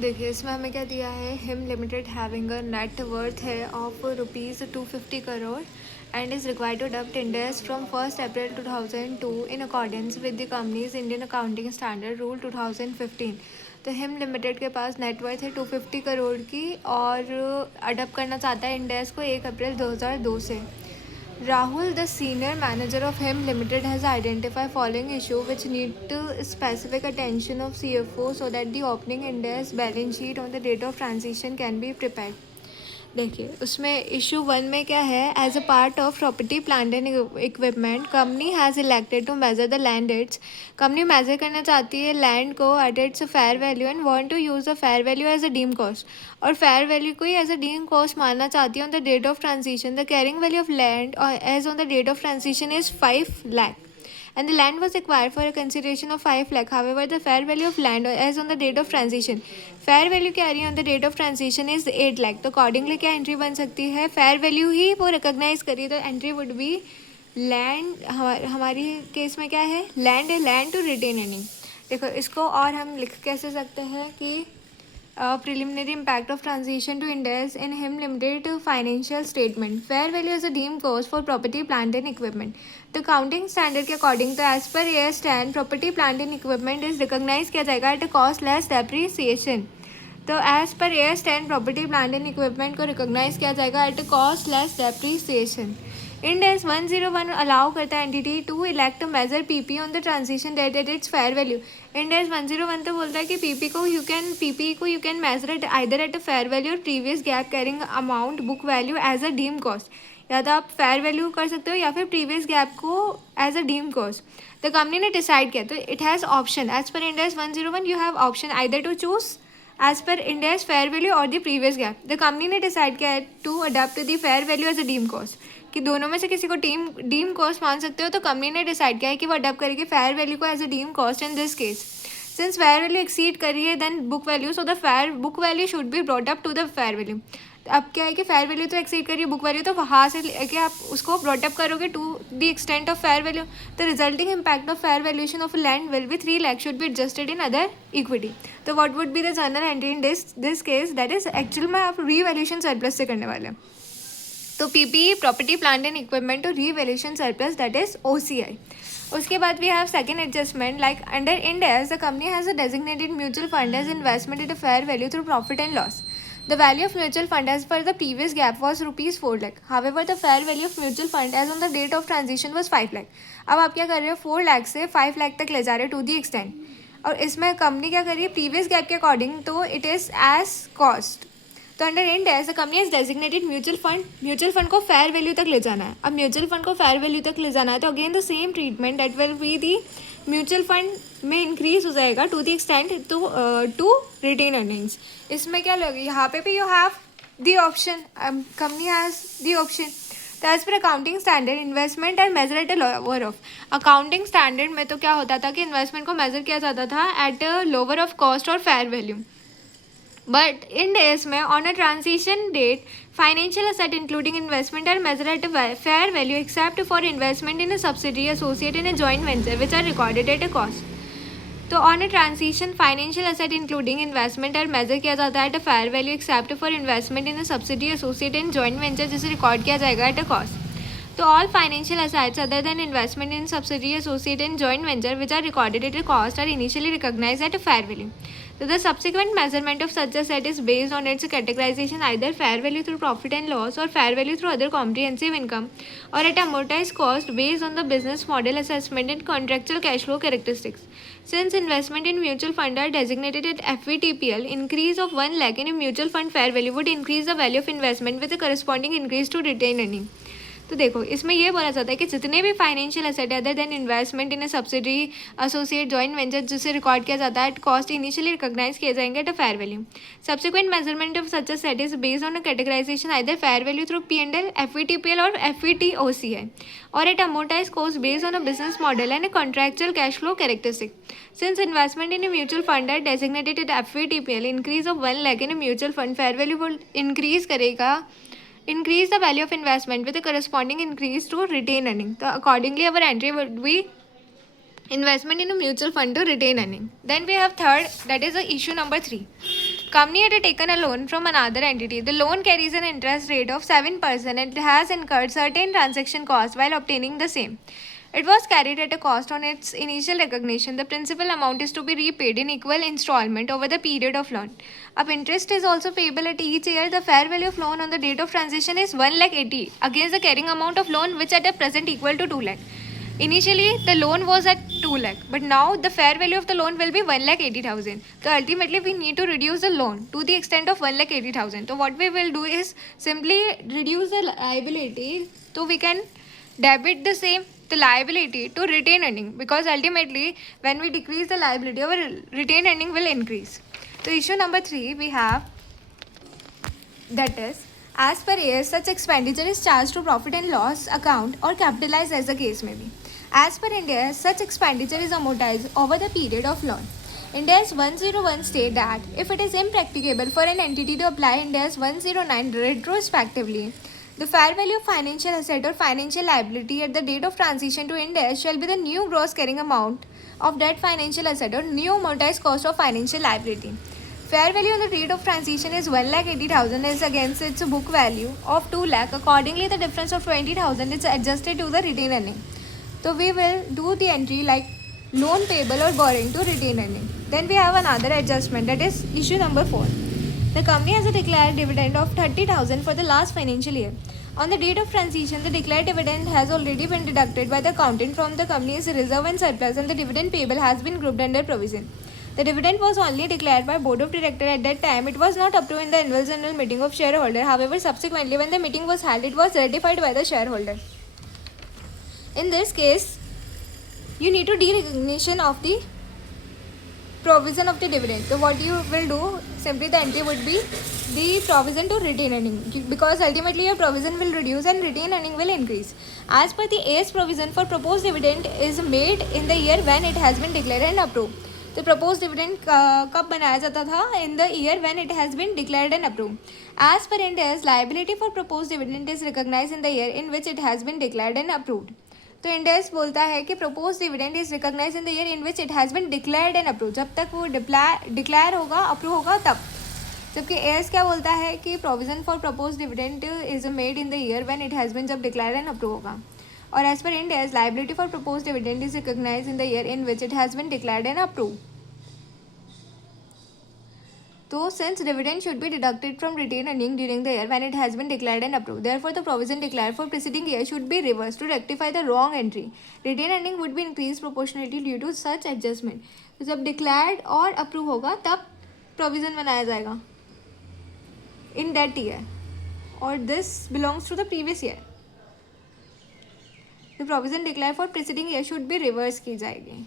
देखिए इसमें हमें क्या दिया है, Him limited having a net worth है of ₹250 crore and is required to adopt Ind AS from 1 April 2002 in accordance with the companies Indian accounting standard rule 2015। तो हिम लिमिटेड के पास नेटवर्थ है 250 करोड़ की और अडॉप्ट करना चाहता है इंड एस को 1 अप्रैल 2002 से। Rahul, the senior manager of HIM Limited, has identified following issue which need to specific attention of CFO so that the opening index balance sheet on the date of transition can be prepared. देखिए उसमें issue 1 में क्या है, as a part of property plant and equipment company has elected to measure the land its. Company measure करना चाहती है land को at its fair value and want to use the fair value as a deem cost, और fair value को ही as a deem cost मानना चाहती है on the date of transition. The carrying value of land as on the date of transition is 5 lakh and the land was acquired for a consideration of 5 lakh. However, the fair value of land as on the date of transition, fair value क्या आ रही है on the date of transition is 8 lakh. तो accordingly क्या entry बन सकती है, fair value ही वो recognise करी, तो एंट्री वुड बी लैंड। हमारी केस में क्या है, लैंड है, लैंड टू रिटेन अर्निंग। देखो इसको और हम लिख कैसे सकते हैं कि preliminary impact of transition to Ind AS in HIM Limited financial statement. Fair value is a deemed cost for property, plant and equipment. The accounting standard के according तो as per AS 10 property, plant and equipment is recognized किया जाएगा at a cost less depreciation. तो as per AS 10 property plant and equipment को recognise किया जाएगा at cost less depreciation. Ind AS 101 allow करता है entity to elect measure PP on the transition date at its fair value. Ind AS 101 तो बोलता है कि पीपी को you can measure it either at a fair value और previous GAAP carrying amount book value as a deem cost, या तो आप fair value कर सकते हो या फिर प्रीवियस गैप को as a deem cost. The company ने डिसाइड किया, तो it has option as per Ind AS 101 you have option either to choose as per Ind AS fair value और the previous GAAP. The company ने decide किया है to adopt the fair value as a deem cost, कि दोनों में से किसी को डीम कॉस्ट मान सकते हो। तो कंपनी ने डिसाइड किया है कि वो अडॉप्ट करेगी फेयर वैल्यू को as a deem cost in this case. Since fair value exceed कर रही है than book value, so the fair book value should be brought up to the fair value. अब क्या है कि फेयर वैल्यू तो exceed कर रही है बुक वैल्यू, तो वहाँ से लेके आप उसको ब्रॉट अप करोगे to the extent of fair value. The resulting impact of fair valuation of land will be 3 lakh should be adjusted in other equity. तो what would be the journal entry in this case, that is actual में आप revaluation surplus से करने वाले हैं। तो PP property plant and equipment to revaluation surplus, that is OCI। उसके बाद we have second adjustment like under Ind AS the company has a designated mutual fund as investment at a fair value through profit and loss. The value of mutual fund as per the previous gap was rupees 4 lakh. However, the fair value of mutual fund as on the date of transition was 5 lakh. अब आप क्या कर रहे हो, 4 lakh से 5 lakh तक ले जा रहे हो टू दी एक्सटेंट, और इसमें कंपनी क्या कर रही है, प्रीवियस गैप के अकॉर्डिंग तो इट इज़ एज कॉस्ट। तो under Ind AS the company is designated mutual fund को फेयर वैल्यू तक ले जाना है। अब म्यूचुअल फंड को फेयर वैल्यू तक ले जाना है तो again the same treatment that will be the mutual fund में इंक्रीज हो जाएगा to the extent to retain earnings. इसमें क्या लगे, यहाँ पे भी you have the option, company has the option. तो as per accounting standard investment and measure at a lower of, accounting standard में तो क्या होता था कि इन्वेस्टमेंट को मेजर किया जाता था at a lower of cost और fair value, but Ind AS में on a transition date financial asset including investment are measured at fair value except for investment in a subsidy associate in a joint venture which are recorded at a cost. तो on a transition financial asset including investment और measure किया जाता है at a fair value except for investment in a subsidy associate in joint venture, जिसे record किया जाएगा at a cost. तो all financial assets other than investment in subsidy associate in joint venture which are recorded at a cost are initially recognised at a fair value. So the subsequent measurement of such asset is based on its categorization either fair value through profit and loss or fair value through other comprehensive income or at amortized cost based on the business model assessment and contractual cash flow characteristics. Since investment in mutual fund are designated at FVTPL, increase of 1 lakh in a mutual fund fair value would increase the value of investment with a corresponding increase to retained earning. तो देखो इसमें यह बोला जाता है कि जितने भी financial asset other than investment in a subsidy associate joint venture जिसे रिकॉर्ड किया जाता है कॉस्ट इनिशियली रिकॉग्नाइज किए जाएंगे at a fair value. Subsequent measurement of such asset is based on a categorisation either fair value through P&L, FVTPL और FVTOCI or at amortized cost based on a business model and a contractual cash flow characteristic. Since investment in a mutual fund are designated at FVTPL, increase of 1 lakh in a mutual fund fair value will increase the value of investment with a corresponding increase to retain earning. So accordingly our entry would be investment in a mutual fund to retain earning. Then we have third, that is the issue number 3. Company had taken a loan from another entity. The loan carries an interest rate of 7% and it has incurred certain transaction costs while obtaining the same. It was carried at a cost on its initial recognition. The principal amount is to be repaid in equal installment over the period of loan. Up interest is also payable at each year. The fair value of loan on the date of transition is 1,80,000 against the carrying amount of loan which at a present equal to 2 lakh. Initially, the loan was at 2 lakh, but now the fair value of the loan will be 1,80,000. So ultimately, we need to reduce the loan to the extent of 1,80,000. So what we will do is simply reduce the liability, so we can debit the liability to retained earning, because ultimately when we decrease the liability, our retained earning will increase. So issue number 3 we have, that is, as per AS, such expenditure is charged to profit and loss account or capitalized as the case may be. As per Ind AS, such expenditure is amortized over the period of loan. Ind AS 101 state that if it is impracticable for an entity to apply Ind AS 109 retrospectively, the fair value of financial asset or financial liability at the date of transition to Ind AS shall be the new gross carrying amount of that financial asset or new amortized cost of financial liability. Fair value on the date of transition is 1,80,000 is against its book value of 2 lakh. Accordingly, the difference of 20,000 is adjusted to the retained earning. So we will do the entry like loan payable or borrowing to retained earning. Then we have another adjustment, that is issue number 4. The company has a declared dividend of 30,000 for the last financial year. On the date of transition, the declared dividend has already been deducted by the accountant from the company's reserve and surplus, and the dividend payable has been grouped under provision. The dividend was only declared by Board of Directors at that time. It was not approved in the annual general meeting of shareholder. However, subsequently when the meeting was held, it was ratified by the shareholder. In this case, you need to derecognition of the provision of the dividend. So what you will do, simply the entry would be the provision to retain earning, because ultimately your provision will reduce and retain earning will increase. As per the AS, provision for proposed dividend is made in the year when it has been declared and approved. The proposed dividend कब बनाया जाता था? In the year when it has been declared and approved. As per Ind AS, liability for proposed dividend is recognized in the year in which it has been declared and approved. तो Ind AS बोलता है कि proposed dividend is recognized in the year in which it has been declared and approved. जब तक वो declare होगा, approve होगा तब. जबकि AS क्या बोलता है कि provision for proposed dividend is made in the year when it has been जब declared and approved होगा. और as per Ind AS, liability for proposed dividend is recognized in the year in which it has been declared and approved. So, since dividend should be deducted from retained earning during the year when it has been declared and approved, therefore the provision declared for preceding year should be reversed to rectify the wrong entry. Retained earning would be increased proportionally due to such adjustment. तो जब declared और approve होगा तब provision बनाया जाएगा in that year, or this belongs to the previous year. The provision declared for preceding year should be reversed की जाएगी.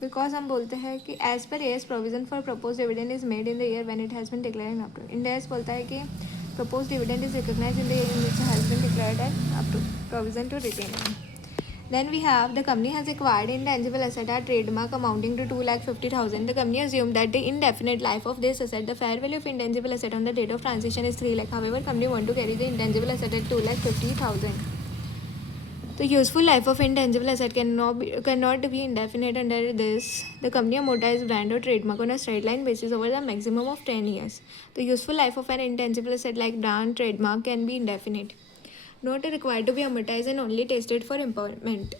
Because हम बोलते हैं कि as per AS provision for propose dividend is made in the year when it has been declared and approved. Ind AS बोलता है कि propose dividend is recognised in the year in which has been declared and approved. Provision to retain. Then we have the company has acquired intangible asset or trademark amounting to 2,50,000. The company assumed that the indefinite life of this asset, the fair value of intangible asset on the date of transition is 3 lakh. However, company want to carry the intangible asset at 2,50,000. The useful life of intangible asset cannot be indefinite. Under this, the company amortizes brand or trademark on a straight line basis over the maximum of 10 years. The useful life of an intangible asset like brand trademark can be indefinite, not required to be amortized and only tested for impairment.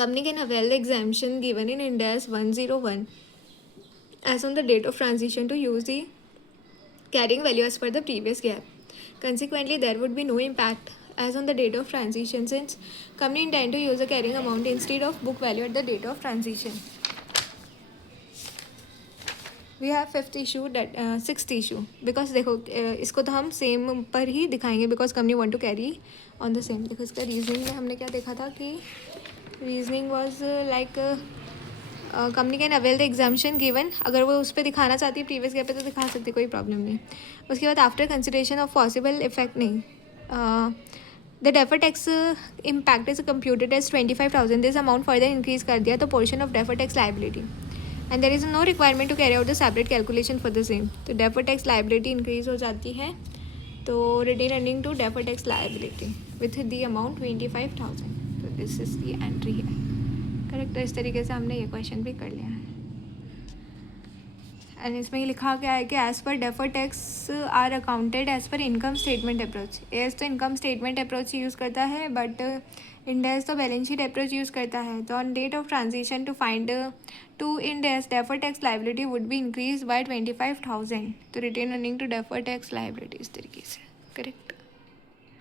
Company can avail the exemption given in Ind AS 101 as on the date of transition to use the carrying value as per the previous GAAP. Consequently, there would be no impact as on the date of transition, since company intend to use the carrying amount instead of book value at the date of transition. We have fifth issue, that sixth issue, because देखो इसको तो हम same पर ही दिखाएंगे because company want to carry on the same. देखो इसका reasoning में हमने क्या देखा था कि reasoning was like company can avail the exemption given. अगर वो उस पर दिखाना चाहती है प्रीवियस गैप पे तो दिखा सकती, कोई प्रॉब्लम नहीं. उसके बाद after consideration of possible effect नहीं, the defer tax impact is computed as 25,000. This amount further increase कर दिया तो portion of defer tax liability, and there is no requirement to carry out the separate calculation for the same. तो defer tax liability increase हो जाती है, तो retain earning to defer tax liability with the amount 25,000. तो this is the entry है. Correct. तो इस तरीके से हमने ये क्वेश्चन भी कर लिया है। एंड इसमें ये लिखा गया है कि as per defer tax are accounted as per income statement approach. As तो इनकम स्टेटमेंट अप्रोच यूज़ करता है, बट इंडेस तो बैलेंस शीट अप्रोच यूज़ करता है। तो on date of transition to find to Ind AS defer tax liability would be increase by 25,000। तो retain earning to defer tax liability इस तरीके से। करेक्ट।